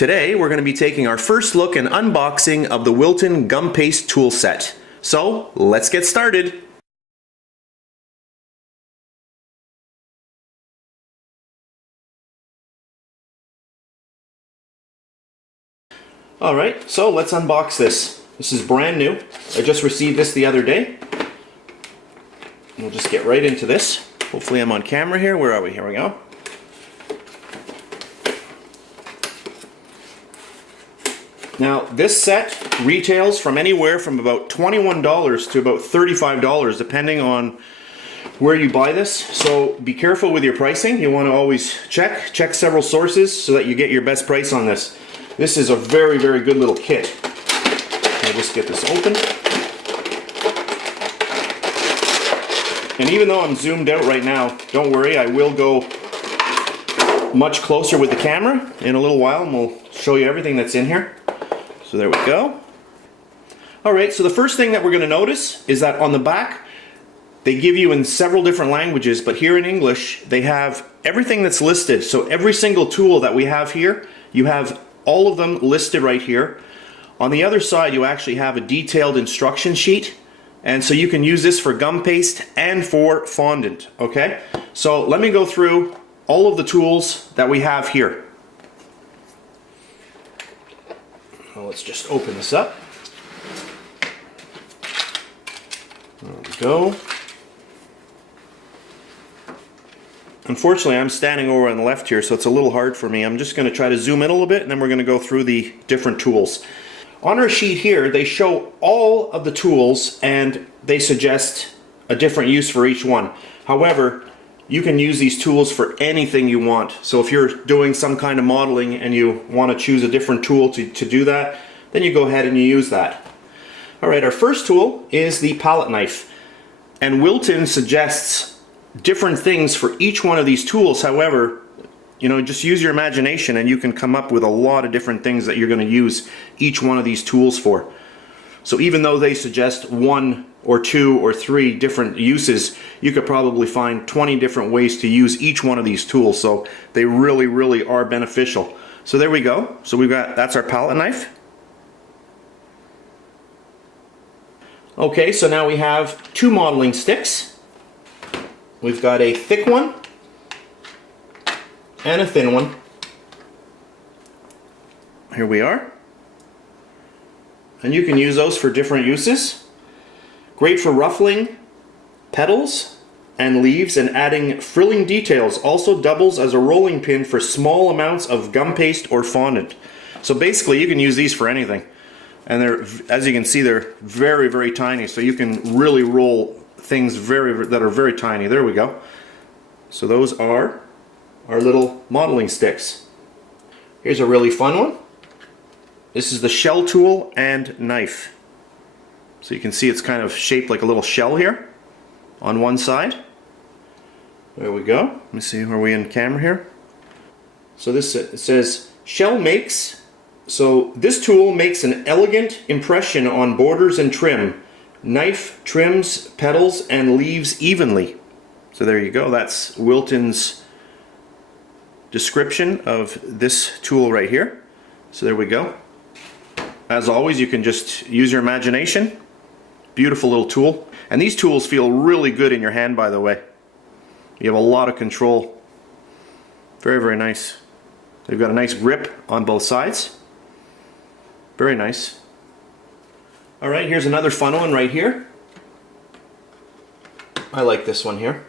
Today we're going to be taking our first look and unboxing of the Wilton gum paste tool set. So let's get started. Alright, so let's unbox this. This is brand new. I just received this the other day. We'll just get right into this. Hopefully I'm on camera here. Where are we? Here we go. Now this set retails from anywhere from about $21 to about $35 depending on where you buy this. So be careful with your pricing. You want to always check several sources so that you get your best price on this. This is a very, very good little kit. I'll just get this open. And even though I'm zoomed out right now, don't worry, I will go much closer with the camera in a little while and we'll show you everything that's in here. So there we go. Alright, so the first thing that we're going to notice is that on the back they give you in several different languages, but here in English they have everything that's listed. So every single tool that we have here, you have all of them listed right here. On the other side you actually have a detailed instruction sheet, and so you can use this for gum paste and for fondant. Okay, so let me go through all of the tools that we have here. Well, let's just open this up. There we go. Unfortunately, I'm standing over on the left here, so it's a little hard for me. I'm just going to try to zoom in a little bit, and then we're going to go through the different tools. On our sheet here, they show all of the tools, and they suggest a different use for each one. However, you can use these tools for anything you want. So if you're doing some kind of modeling and you want to choose a different tool to do that, then you go ahead and you use that. Alright, our first tool is the palette knife. And Wilton suggests different things for each one of these tools. However, you know, just use your imagination and you can come up with a lot of different things that you're going to use each one of these tools for. So even though they suggest 1 or 2 or 3 different uses, you could probably find 20 different ways to use each one of these tools. So they really, really are beneficial. So there we go. So that's our palette knife. Okay, so now we have 2 modeling sticks. We've got a thick one and a thin one. Here we are. And you can use those for different uses. Great for ruffling petals and leaves and adding frilling details. Also doubles as a rolling pin for small amounts of gum paste or fondant. So basically you can use these for anything. And they're, as you can see, they're very, very tiny. So you can really roll things that are very tiny. There we go. So those are our little modeling sticks. Here's a really fun one. This is the shell tool and knife. So you can see it's kind of shaped like a little shell here on one side. There we go. Let me see, are we in camera here? So this, it says shell makes. So this tool makes an elegant impression on borders and trim. Knife trims petals and leaves evenly. So there you go. That's Wilton's description of this tool right here. So there we go. As always, you can just use your imagination. Beautiful little tool. And these tools feel really good in your hand, by the way. You have a lot of control. Very, very nice. They've got a nice grip on both sides. Very nice. Alright, here's another fun one right here. I like this one here.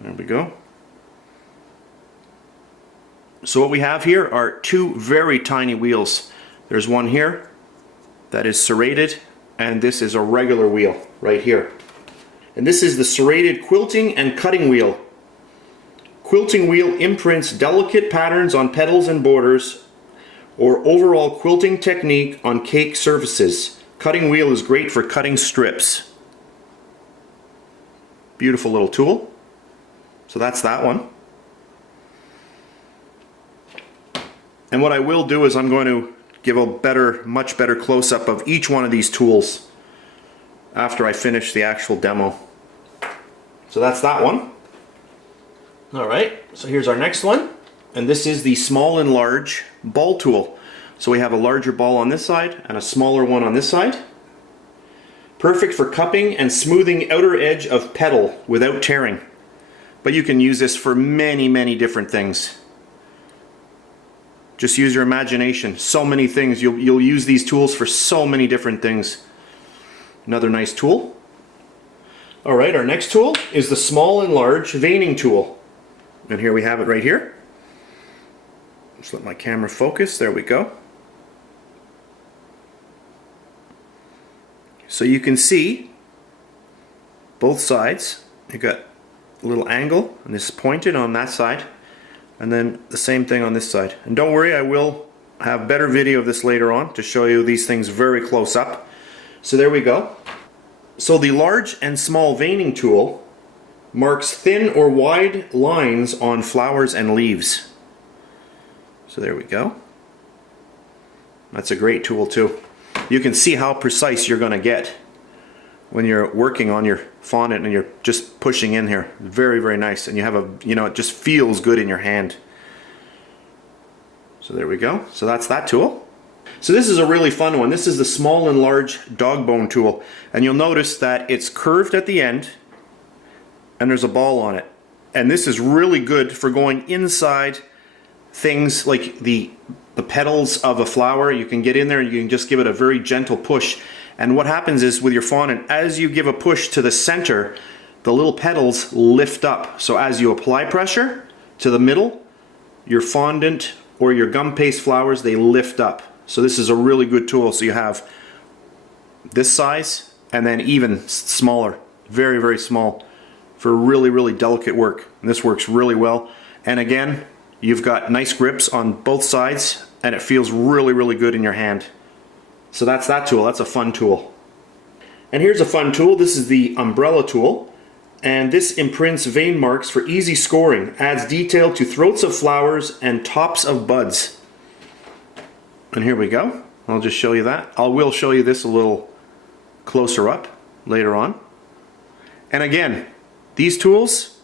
There we go. So what we have here are 2 very tiny wheels. There's one here that is serrated, and this is a regular wheel right here. And this is the serrated quilting and cutting wheel. Quilting wheel imprints delicate patterns on petals and borders, or overall quilting technique on cake surfaces. Cutting wheel is great for cutting strips. Beautiful little tool. So that's that one. And what I will do is I'm going to give a much better close-up of each one of these tools after I finish the actual demo. So that's that one. Alright, so here's our next one. And this is the small and large ball tool. So we have a larger ball on this side and a smaller one on this side. Perfect for cupping and smoothing outer edge of petal without tearing. But you can use this for many, many different things. Just use your imagination. So many things. You'll use these tools for so many different things. Another nice tool. Alright, our next tool is the small and large veining tool. And here we have it right here. Just let my camera focus. There we go. So you can see both sides. You got a little angle, and this is pointed on that side, and then the same thing on this side. And don't worry, I will have better video of this later on to show you these things very close up. So there we go. So the large and small veining tool marks thin or wide lines on flowers and leaves. So there we go. That's a great tool too. You can see how precise you're going to get when you're working on your fondant and you're just pushing in here. Very, very nice. And you have a, it just feels good in your hand. So there we go. So that's that tool. So this is a really fun one. This is the small and large dog bone tool. And you'll notice that it's curved at the end and there's a ball on it. And this is really good for going inside things like the petals of a flower. You can get in there and you can just give it a very gentle push. And what happens is with your fondant, as you give a push to the center, the little petals lift up. So as you apply pressure to the middle, your fondant or your gum paste flowers, they lift up. So this is a really good tool. So you have this size and then even smaller, very, very small, for really, really delicate work. And this works really well. And again, you've got nice grips on both sides and it feels really, really good in your hand. So that's that tool. That's a fun tool. And here's a fun tool. This is the umbrella tool. And this imprints vein marks for easy scoring, adds detail to throats of flowers and tops of buds. And here we go. I'll just show you that. I will show you this a little closer up later on. And again, these tools,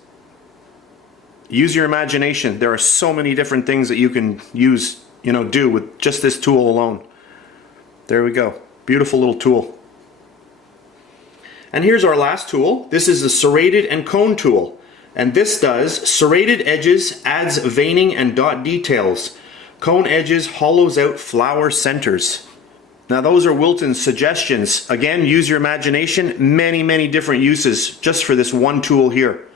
use your imagination. There are so many different things that you can use, do with just this tool alone. There we go. Beautiful little tool. And here's our last tool. This is the serrated and cone tool. And this does serrated edges, adds veining and dot details. Cone edges hollows out flower centers. Now those are Wilton's suggestions. Again, use your imagination. Many, many different uses just for this one tool here.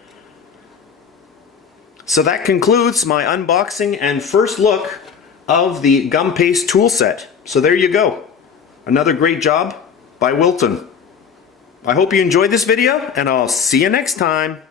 So that concludes my unboxing and first look of the gum paste tool set. So there you go. Another great job by Wilton. I hope you enjoyed this video and I'll see you next time.